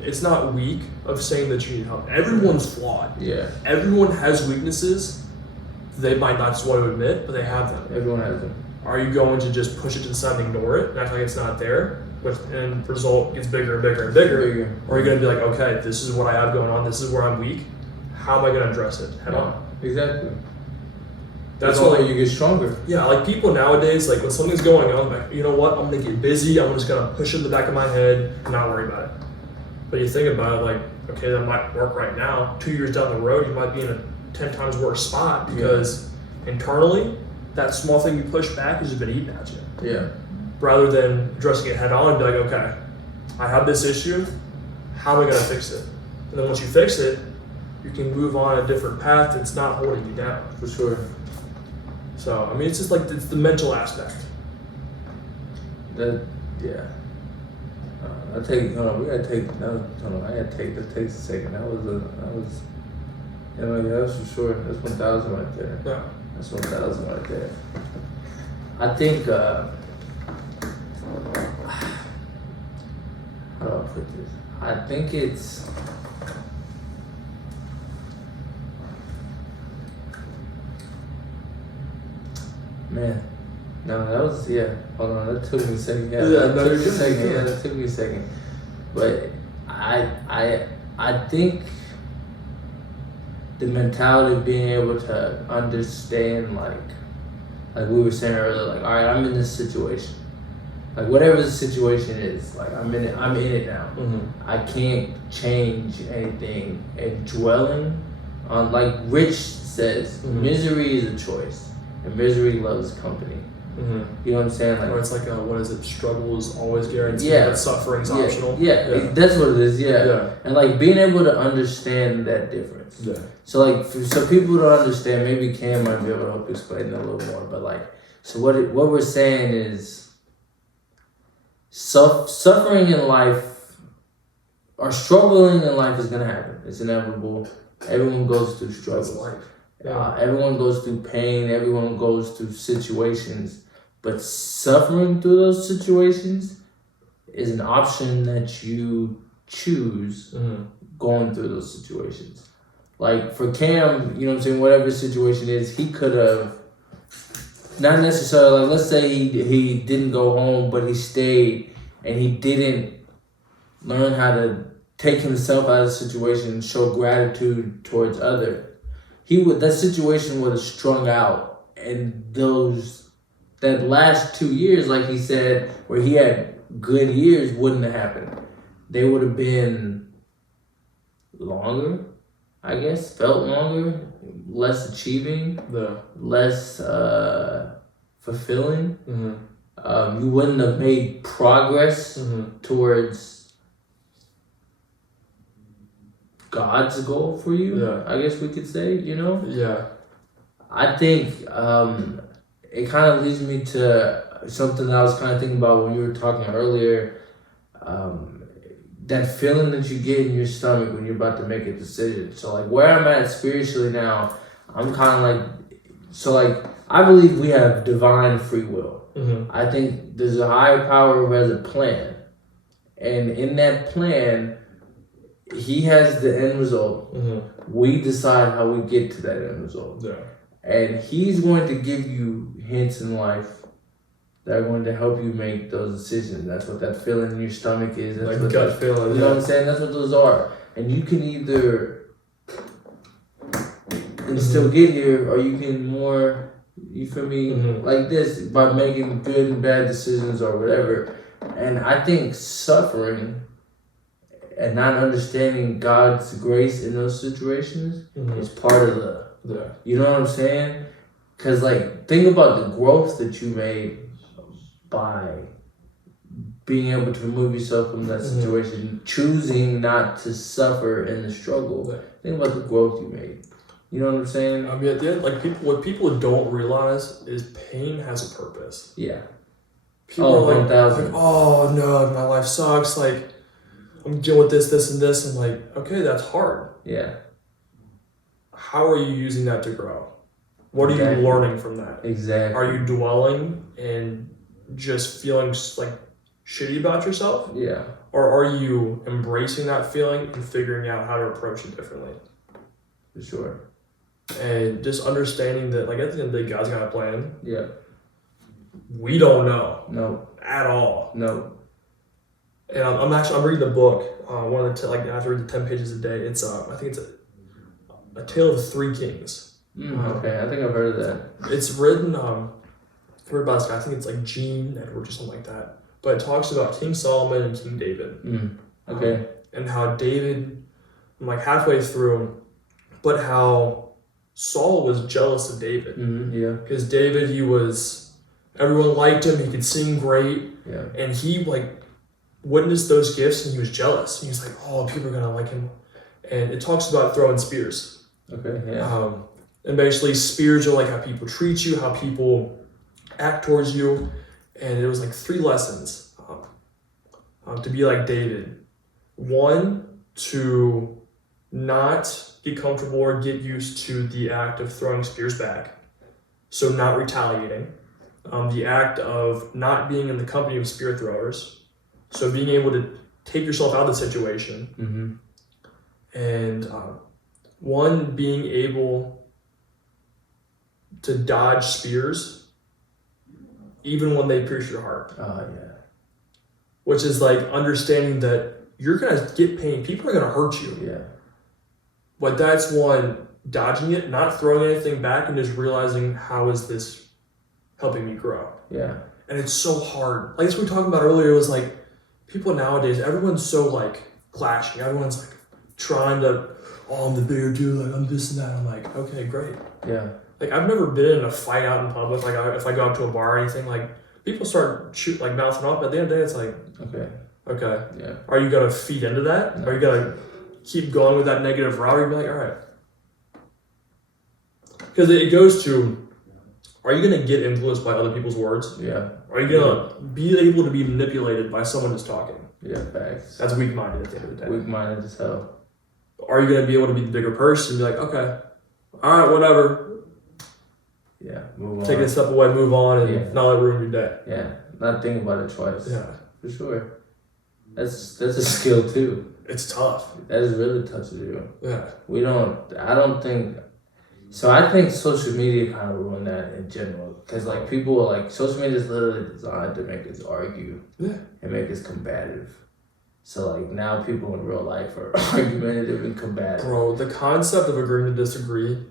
it's not weak of saying that you need help. Everyone's flawed. Yeah. Everyone has weaknesses they might not just want to admit, but they have them. Everyone has them. Are you going to just push it to the side and ignore it and act like it's not there? And the result gets bigger and bigger and bigger. Or are you going to be like, okay, this is what I have going on. This is where I'm weak. how am I going to address it head on? Exactly. That's why why you get stronger. Yeah, like people nowadays, like when something's going on, like, you know what, I'm gonna get busy, I'm just gonna push it in the back of my head and not worry about it. But you think about it, like, okay, that might work right now. 2 years down the road, you might be in a 10 times worse spot because internally, that small thing you push back has just been eating at you. Yeah. Rather than addressing it head on and be like, okay, I have this issue, how am I gonna fix it? And then once you fix it, you can move on a different path that's not holding you down. For sure. So, I mean, it's just like, it's the mental aspect. That, yeah. I take, hold on, we gotta take, hold on, I gotta take, that takes a second. That was, you know, yeah, that's for sure. That's 1,000 right there. Yeah. That's 1,000 right there. I think, how do I put this? I think it's, man, no, that was, yeah, hold on, that took me a second. Yeah, that took me a second. Yeah, that took me a second. But I think the mentality of being able to understand, like we were saying earlier, like, all right, I'm in this situation. Like, whatever the situation is, like, I'm in it now. I can't change anything. And dwelling on, like Rich says, misery is a choice, and misery loves company. You know what I'm saying? Like, or it's like, what is it? Struggle is always guaranteed, but suffering's optional. Yeah, that's what it is. Yeah. And like being able to understand that difference. Yeah. So like, so people don't understand. Maybe Cam might be able to help explain that a little more. But like, so what we're saying is, suffering in life or struggling in life is gonna happen. It's inevitable. Everyone goes through struggles. That's life. Everyone goes through pain. Everyone goes through situations. But suffering through those situations is an option that you choose going through those situations. Like for Cam, you know what I'm saying, whatever the situation is, he could have, not necessarily, like let's say he didn't go home, but he stayed and he didn't learn how to take himself out of the situation and show gratitude towards others. That situation would have strung out, and that last 2 years, like he said, where he had good years, wouldn't have happened. They would have been longer, I guess, felt longer, less achieving, less fulfilling. You wouldn't have made progress towards God's goal for you, I guess we could say, you know? Yeah. I think it kind of leads me to something that I was kind of thinking about when you were talking earlier. That feeling that you get in your stomach when you're about to make a decision. So like where I'm at spiritually now, I'm kind of like, so like I believe we have divine free will. I think there's a higher power who has a plan. And in that plan, he has the end result. We decide how we get to that end result. Yeah. And he's going to give you hints in life that are going to help you make those decisions. That's what that feeling in your stomach is. That's like gut feeling. You know what I'm saying? That's what those are. And you can either still get here, or you can more, you feel me, like this, by making good and bad decisions or whatever. And I think suffering and not understanding God's grace in those situations is part of you know what I'm saying? Because like, think about the growth that you made by being able to remove yourself from that situation, choosing not to suffer in the struggle. Think about the growth you made. You know what I'm saying? I mean, at the end, like what people don't realize is pain has a purpose. Yeah. People are like, oh no, my life sucks. Like, I'm dealing with this, and this. I'm like, okay, that's hard. Yeah. How are you using that to grow? What are you learning from that? Exactly. Are you dwelling and just feeling like shitty about yourself? Yeah. Or are you embracing that feeling and figuring out how to approach it differently? For sure. And just understanding that, like, at the end of the day, God's got a plan. Yeah. We don't know. No. At all. No. And I'm reading the book. One of the I have to read the 10 pages a day. It's I think it's A Tale of Three Kings. Okay, I think I've heard of that. It's written, I've heard about this guy, I think it's like Gene Edwards or something like that. But it talks about King Solomon and King David. Okay. And how David, I'm like halfway through, but how Saul was jealous of David. Yeah. Because David, everyone liked him, he could sing great. Yeah. And he like witnessed those gifts and he was jealous. He was like, oh, people are gonna like him. And it talks about throwing spears. Okay, yeah. And basically spears are like how people treat you, how people act towards you. And it was like 3 lessons to be like David. 1, to not get comfortable or get used to the act of throwing spears back. So not retaliating. The act of not being in the company of spear throwers. So being able to take yourself out of the situation. And 1, being able to dodge spears even when they pierce your heart. Oh, yeah. Which is like understanding that you're going to get pain. People are going to hurt you. Yeah. But that's 1, dodging it, not throwing anything back, and just realizing how is this helping me grow. Yeah. And it's so hard. Like, that's what we were talking about earlier. It was like, people nowadays, everyone's so like clashing. Everyone's like trying to, oh, I'm the bigger dude, like I'm this and that. I'm like, okay, great. Yeah. Like, I've never been in a fight out in public. Like, if I go out to a bar or anything, like, people start mouthing off. But at the end of the day, it's like, okay. Yeah. Are you going to feed into that? No. Are you going to keep going with that negative route? Or you be like, all right. Because it goes to, are you going to get influenced by other people's words? Yeah. Are you going to be able to be manipulated by someone just talking? Yeah, facts. That's weak-minded at the end of the day. Weak-minded as hell. Are you going to be able to be the bigger person and be like, okay, all right, whatever. Yeah, move on. Take a step away, move on, and not let it ruin your day. Yeah, not think about it twice. Yeah. For sure. That's a skill too. It's tough. That is really tough to do. Yeah. I think social media kind of ruined that in general. Because like people are like, social media is literally designed to make us argue. Yeah. And make us combative. So like now people in real life are argumentative and combative. Bro, the concept of agreeing to disagree,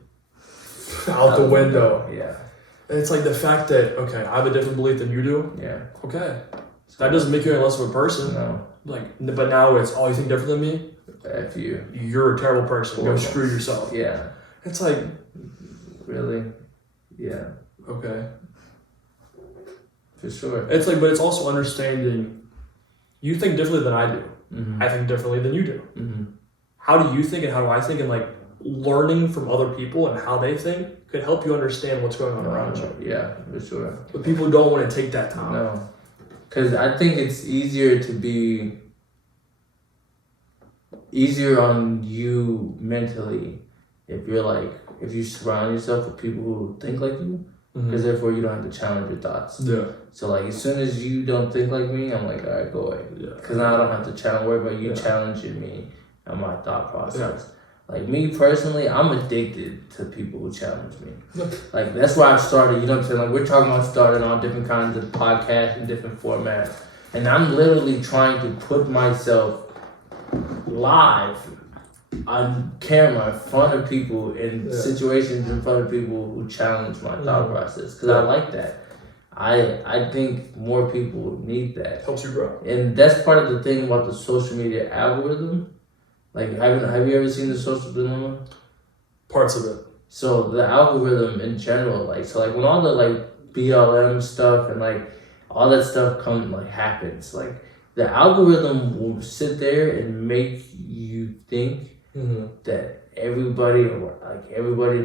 out the window. Yeah. And it's like the fact that, okay, I have a different belief than you do. Yeah. Okay. That doesn't make you any less of a person. No. Like, but now it's, oh, you think different than me? F you. You're a terrible person. Go screw yourself. Yeah. It's like, really? Yeah. Okay. For sure. It's like, but it's also understanding you think differently than I do. Mm-hmm. I think differently than you do. Mm-hmm. How do you think and how do I think? And like learning from other people and how they think could help you understand what's going on around you. Yeah, for sure. But people don't want to take that time. No. Because I think it's easier on you mentally if you surround yourself with people who think like you, because therefore you don't have to challenge your thoughts. Yeah. So like as soon as you don't think like me, I'm like, all right, go away. Yeah. Because now I don't have to worry about you challenging me and my thought process. Yeah. Like me personally, I'm addicted to people who challenge me. Like that's where I've started, you know what I'm saying? Like we're talking about starting on different kinds of podcasts and different formats. And I'm literally trying to put myself live on camera in front of people in situations in front of people who challenge my thought process. Because I like that. I think more people need that. Helps you grow. And that's part of the thing about the social media algorithm. Like, have you ever seen The Social Dilemma? Parts of it. So the algorithm in general, like when all the like BLM stuff and like all that stuff happens, like the algorithm will sit there and make you think that everybody in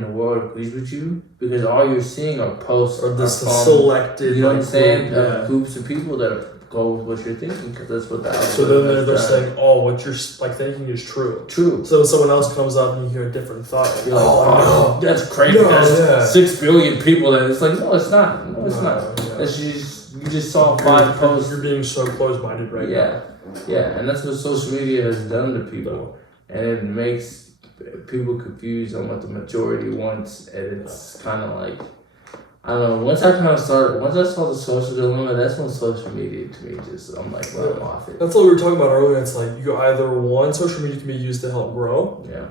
the world agrees with you because all you're seeing are posts or this selected, you know what I'm saying, groups of people that go with what you're thinking because that's what the algorithm. So then they're saying, oh, what you're like thinking is true. True. So when someone else comes up and you hear a different thought, you're like, oh no, that's crazy. There's 6 billion people that it's like, no, it's not. No, it's not. Yeah. It's you just saw 5 posts. You're being so close-minded right now. Yeah, and that's what social media has done to people, and it makes people confused on what the majority wants, and it's kind of like, I don't know. Once I saw The Social Dilemma, that's when social media to me I'm like, well, I'm off it. That's what we were talking about earlier. It's like you go either one, social media can be used to help grow. Yeah.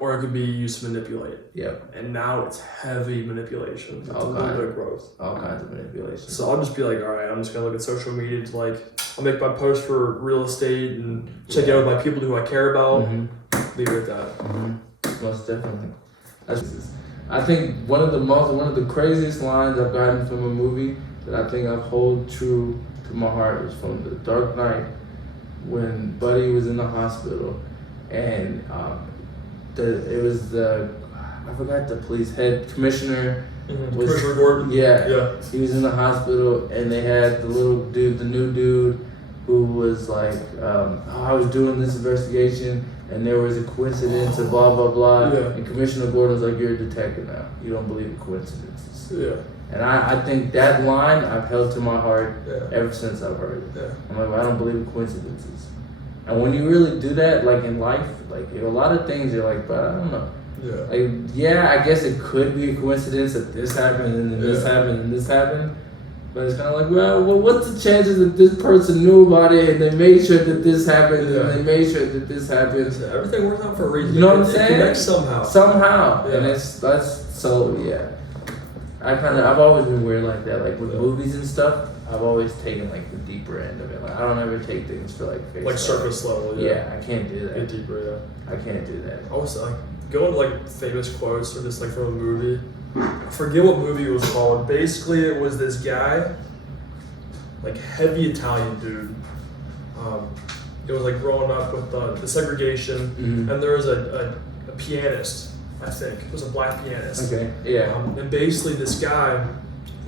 or it could be used to manipulate. Yep. And now it's heavy manipulation. It's a little bit of growth. All kinds of manipulation. So I'll just be like, all right, I'm just gonna look at social media to like, I'll make my post for real estate and check it out with my people who I care about. Leave it at that. Most definitely. I think one of the craziest lines I've gotten from a movie that I think I've hold true to my heart was from The Dark Knight, when Buddy was in the hospital, and I forgot the police head commissioner. Commissioner Gordon. Yeah. He was in the hospital, and they had the new dude, who was like, I was doing this investigation, and there was a coincidence, and blah blah blah. Yeah. And Commissioner Gordon was like, "You're a detective now. You don't believe in coincidences." Yeah. And I think that line I've held to my heart ever since I've heard it. Yeah. I'm like, I don't believe in coincidences. And when you really do that, like in life, like a lot of things, you're like, but I don't know. Yeah. Like, I guess it could be a coincidence that this happened and then this happened and this happened. But it's kind of like, well, what's the chances that this person knew about it and they made sure that this happened and they made sure that this happened? So everything works out for a reason. You know what I'm saying? It connects somehow. Somehow. Yeah. And that's so, yeah. I've always been weird like that. Like with movies and stuff, I've always taken like the deeper end of it. Like I don't ever take things for like face like surface level. Yeah, I can't do that. Get deeper, I can't do that. I was like going to like famous quotes or just like from a movie. I forget what movie it was called. Basically, it was this guy, like heavy Italian dude. It was like growing up with the segregation, and there was a pianist. I think it was a black pianist. Okay. Yeah. And basically, this guy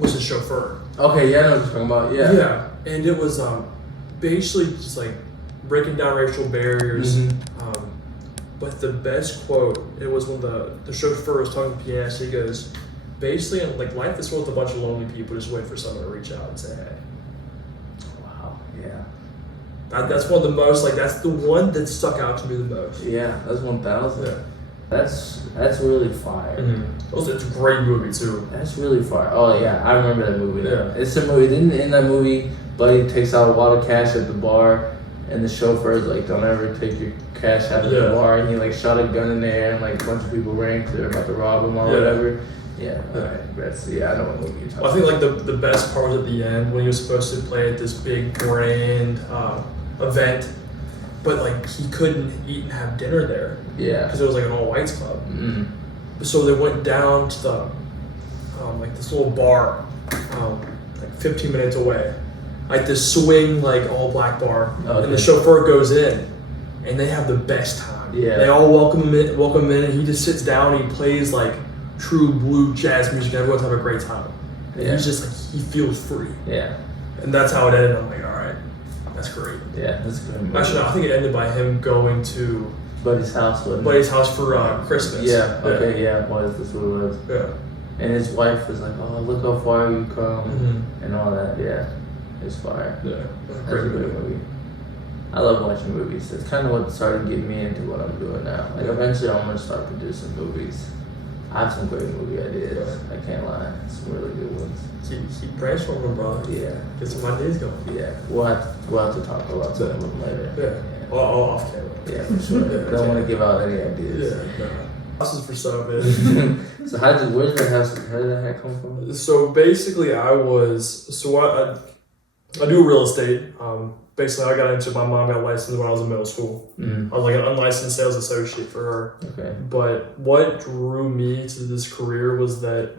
was his chauffeur. Okay. Yeah, I know what you're talking about. Yeah. Yeah, and it was basically just like breaking down racial barriers. But the best quote, it was when the chauffeur was talking to the pianist. He goes, basically, like life is filled with a bunch of lonely people just wait for someone to reach out and say, hey. Wow. Yeah. That's one of the most, like, that's the one that stuck out to me the most. Yeah, that's 1,000. Yeah. That's really fire. It's a great movie too. That's really fire. Oh yeah, I remember that movie. Yeah. It's a movie. In that movie, Buddy takes out a lot of cash at the bar, and the chauffeur is like, "Don't ever take your cash out of the bar." And he like shot a gun in the air, and like a bunch of people ran because they're about to rob him or whatever. Yeah. Alright. I know what movie you're talking about. I think like the best part was at the end when he was supposed to play at this big grand event. But like he couldn't eat and have dinner there. Yeah. Because it was like an all whites club. So they went down to the like this little bar, like 15 minutes away, like this swing like all black bar, and the chauffeur goes in, and they have the best time. Yeah. They all welcome him in, and he just sits down and he plays like true blue jazz music. And everyone's having a great time. And he's just like he feels free. Yeah. And that's how it ended. I'm like, all right. That's great. Yeah, that's a good movie. Actually, no, I think it ended by him going to Buddy's house. For Christmas. Yeah. Okay. Yeah. That's what it was. Yeah. And his wife was like, "Oh, look how far you come," and all that. Yeah, it's fire. Yeah. That's a good movie. I love watching movies. It's kind of what started getting me into what I'm doing now. Like eventually, I'm gonna start producing movies. I have some great movie ideas. I can't lie. Some really good ones. Keep brainstorming, bro. Yeah. Get some ideas going. Yeah. We'll have to talk about some of them later. Yeah. Well, off camera. Yeah, for sure. I don't want to give out any ideas. Yeah. No. House is for sale, man. So how did that hat come from? So basically, I do real estate. Basically, I got into my mom got licensed when I was in middle school. I was like an unlicensed sales associate for her. Okay. But what drew me to this career was that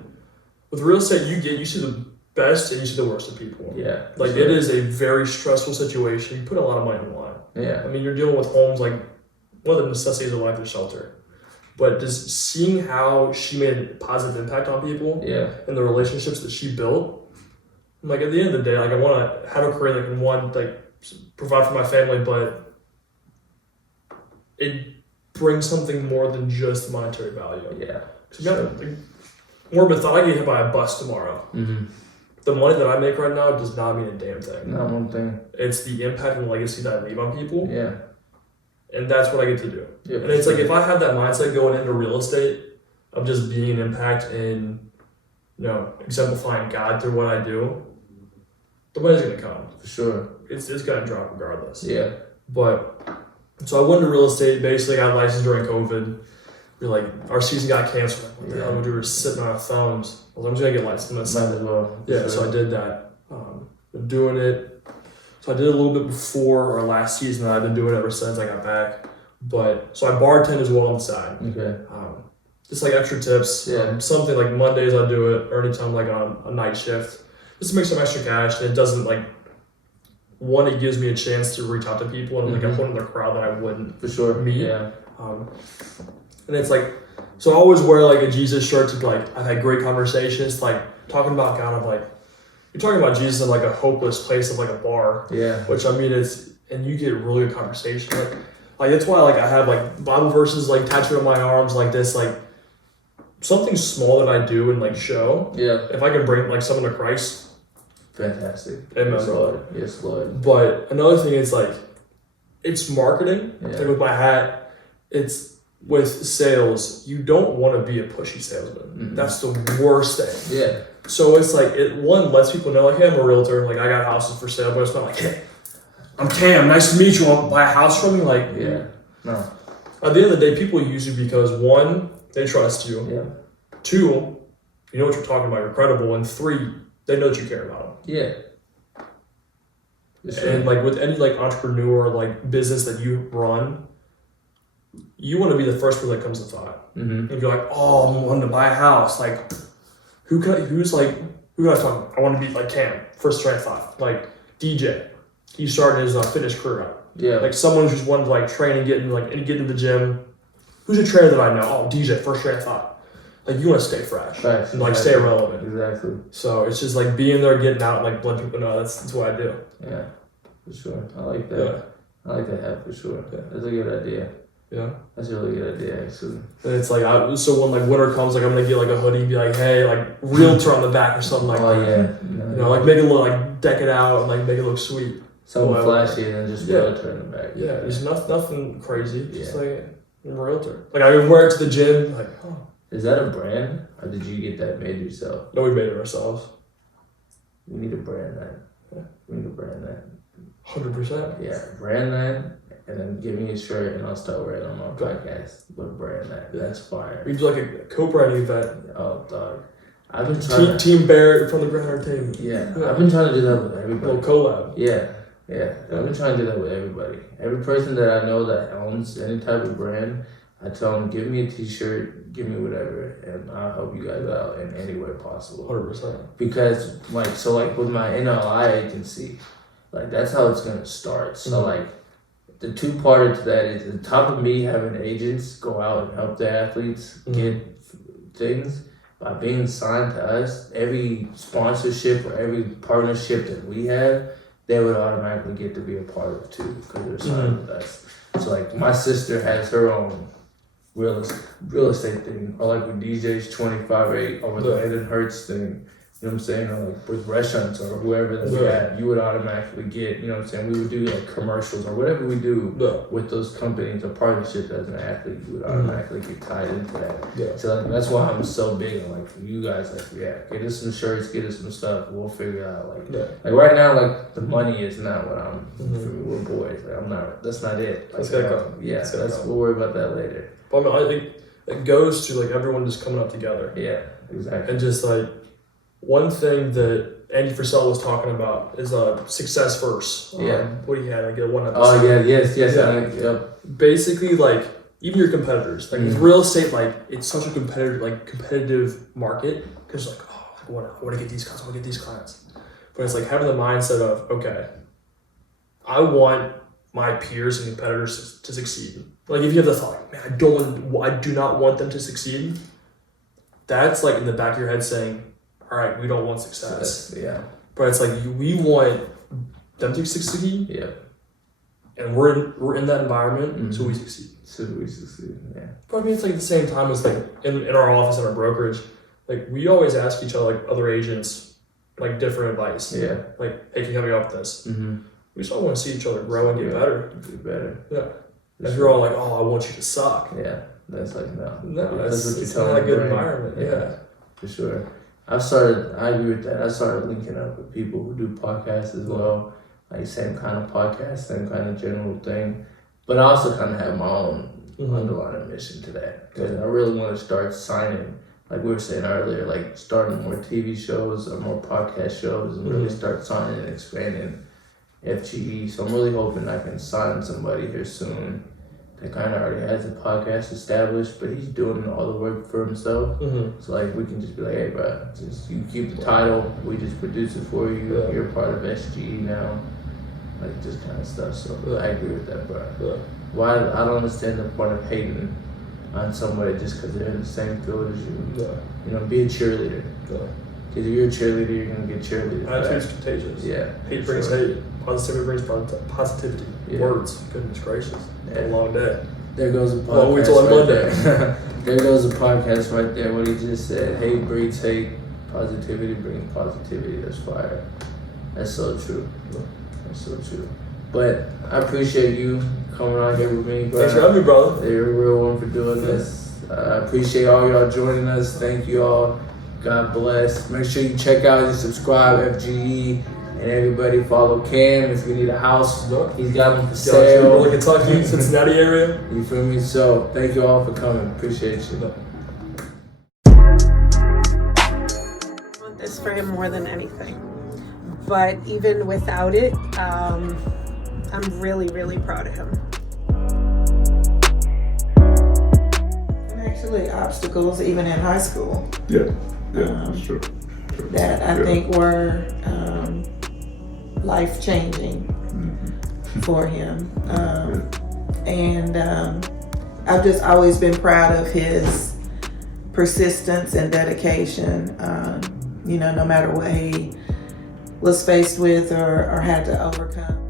with real estate, you see the best and you see the worst of people. Yeah. Like it is a very stressful situation. You put a lot of money on the line. Yeah. I mean, you're dealing with homes like one of the necessities of life is shelter. But just seeing how she made a positive impact on people and the relationships that she built, I'm like at the end of the day, like I want to have a career that can provide for my family, but it brings something more than just monetary value. Yeah. More of a thought, I get hit by a bus tomorrow. The money that I make right now does not mean a damn thing. Not one thing. It's the impact and legacy that I leave on people. Yeah. And that's what I get to do. Yeah, and it's like if I had that mindset going into real estate of just being an impact and exemplifying God through what I do, the money's gonna come. For sure. It's gonna drop regardless. Yeah. But so I went into real estate, basically got licensed during COVID. Like our season got canceled. What the hell? We were sitting on our phones. Well, I'm just gonna get licensed. Might as well. Yeah, so I did that. Been doing it. So I did it a little bit before our last season. And I've been doing it ever since I got back. But so I bartend as well on the side. Okay. Just like extra tips. Yeah. Something like Mondays I do it, or anytime like on a night shift, just to make some extra cash. And it doesn't like. One, it gives me a chance to reach out to people and like I'm one in the crowd that I wouldn't for sure meet. Yeah. And it's like, so I always wear like a Jesus shirt to like, I've had great conversations, like talking about God of like, you're talking about Jesus in like a hopeless place of like a bar. Yeah. Which I mean, and you get really good conversation. Like that's why like I have like Bible verses like tattooed on my arms like this, like something small that I do and like show. Yeah. If I can bring like someone to Christ. Fantastic. Amen, yes, Lord. Yes, Lord. But another thing is like, it's marketing. Yeah. Like with my hat, it's with sales. You don't want to be a pushy salesman. Mm-hmm. That's the worst thing. Yeah. So it's like one lets people know like, hey, I'm a realtor. Like I got houses for sale, but it's not like, hey, I'm Cam. Nice to meet you. I'll buy a house from me. Like yeah. No. At the end of the day, people use you because one, they trust you. Yeah. Two, you know what you're talking about. You're credible. And three, they know that you care about them. Yeah. And like with any like entrepreneur like business that you run, you want to be the first person that comes to thought. Mm-hmm. And you're like, oh, I'm wanting to buy a house. Like, who can I talk? I want to be like Cam, first train of thought. Like DJ, he started his fitness career out. Yeah. Like someone who's wanted to like train and get in the gym. Who's a trainer that I know? Oh, DJ, first train of thought. Like you want to stay fresh and like stay relevant. Exactly. So it's just like being there, getting out, and like letting people know that's what I do. Yeah, for sure. I like that. Yeah. I like that hat for sure. Yeah. That's a good idea. Yeah. That's a really good idea, actually. And it's like, so when like winter comes, like I'm gonna get like a hoodie and be like, hey, like realtor on the back or something like that. Oh yeah. You know, like make it look like deck it out and like make it look sweet. Something flashy and then just realtor in the back. Yeah, there's nothing crazy. Yeah. Just like I'm a realtor. Like I can wear it to the gym. Like, oh. Is that a brand or did you get that made yourself? No, we made it ourselves. We need to brand that. Yeah. We need to brand that. 100%. Yeah, brand that. And then give me a shirt and I'll start wearing it on my podcast. But brand that. Yeah. That's fire. We do like a co-branding event. Oh, dog. I've been trying Team Barrett from the Ground Entertainment. Yeah. I've been trying to do that with everybody. Little collab. Yeah. I've been trying to do that with everybody. Every person that I know that owns any type of brand, I tell them, give me a t-shirt, give me whatever, and I'll help you guys out in any way possible. 100%. Because with my NLI agency, like that's how it's gonna start. So the two-parter to that is on top of me having agents go out and help the athletes get things, by being signed to us, every sponsorship or every partnership that we have, they would automatically get to be a part of it too, because they're signed with us. So like my sister has her own real estate thing, or like with DJ's 25-8 or with the Aiden Hurts thing, you know what I'm saying, or like with restaurants or whoever that we had, you would automatically get, you know what I'm saying, we would do like commercials or whatever we do with those companies or partnerships as an athlete, you would automatically get tied into that. Yeah. So like, that's why I'm so big on like for you guys, like get us some shirts, get us some stuff, we'll figure it out. Like right now, like the money is not what I'm for me, we're boys. Like that's not it. Like, we'll worry about that later. But I mean, I think it goes to like everyone just coming up together. Yeah, exactly. And just like one thing that Andy Frisell was talking about is success first. What he had, I get one episode. Oh yeah, yes. Yep. Basically, like even your competitors, like with real estate, like it's such a competitive market because like I want to get these clients, I want to get these clients, but it's like having the mindset of okay, I want my peers and competitors to succeed. Like if you have the thought, man, I do not want them to succeed. That's like in the back of your head saying, all right, we don't want success. Yeah. But it's like we want them to succeed. Yeah. And we're in that environment, so we succeed. Yeah. But I mean, it's like at the same time as like in our office and our brokerage, like we always ask each other, like other agents, like different advice. Yeah. Like, hey, can you help me out with this? Mm-hmm. We just all want to see each other grow and get better. Get better. Yeah. If you're all like, oh, I want you to suck. Yeah. That's like No, that's what you're it's telling not a good brain. environment. Yeah. For sure. I agree with that. I started linking up with people who do podcasts as well. Like same kind of podcast, same kind of general thing. But I also kind of have my own underlying mission to that. Because I really want to start signing, like we were saying earlier, like starting more TV shows or more podcast shows and really start signing and expanding FGE. So I'm really hoping I can sign somebody here soon that kind of already has a podcast established, but he's doing all the work for himself. So like we can just be like, hey bro, just you keep the title, we just produce it for you. Yeah. You're part of SGE now, like this kind of stuff. So I agree with that, bro. Why I don't understand the point of hating on somebody just because they're in the same field as you. You know, be a cheerleader. Because if you're a cheerleader, you're gonna get cheerleaders. Attitude's contagious. Yeah. Hate brings hate. Positivity brings positivity. Words. Goodness gracious. A long day. There goes a podcast. Well, wait till on Monday. There goes a podcast right there. What he just said. Hate breeds hate. Positivity brings positivity. That's fire. That's so true. That's so true. But I appreciate you coming on here with me, bro. Thanks for having me, brother. You're a real one for doing this. I appreciate all y'all joining us. Thank you all. God bless. Make sure you check out and subscribe, FGE, and everybody follow Cam if you need a house. He's got them for sale. Really Kentucky, Cincinnati area. You feel me? So thank you all for coming. Appreciate you. I want this for him more than anything. But even without it, I'm really, really proud of him. And actually, obstacles even in high school. That's true. That I think were life-changing for him. And I've just always been proud of his persistence and dedication, no matter what he was faced with or had to overcome.